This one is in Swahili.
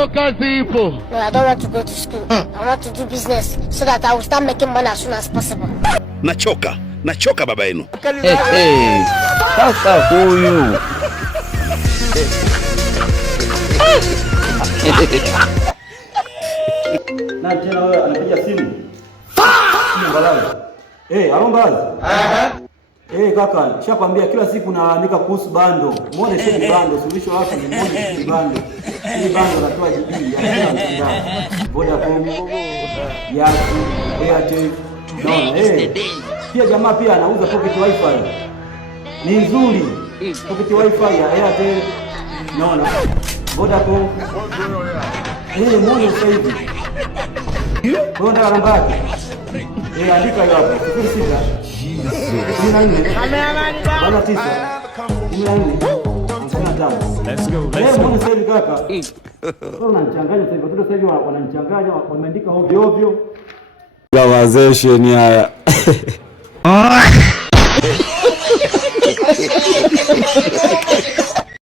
Leo kazi ipo. No, I don't want to go to school. I want to do business so that I will start making money as soon as possible. Nachoka baba yenu. Sasa huyu. Na tena wewe anapiga simu. Mbalazi. Alombazi. Kaka, nishakwambia kila siku naandika kuhusu bando. Muone sisi bando, suluhisho lake ni muone sisi bando. Hii bando natoa jibii ya kila mtandao. Vodacom, Yasi, Airtel. Naona pia jamaa pia anauza pocket wifi. Ni nzuri. Pocket wifi ya Airtel. Naona Vodacom. Muone sasa hivi. Kwa ndo namba yake. Andika hiyo hapo. 06 Let's go. Mbona sasa kaka? Unanichanganya sasa hivi. Watoto sasa hivi wananichanganya, wameandika ovyo ovyo. Gawazesheni haya.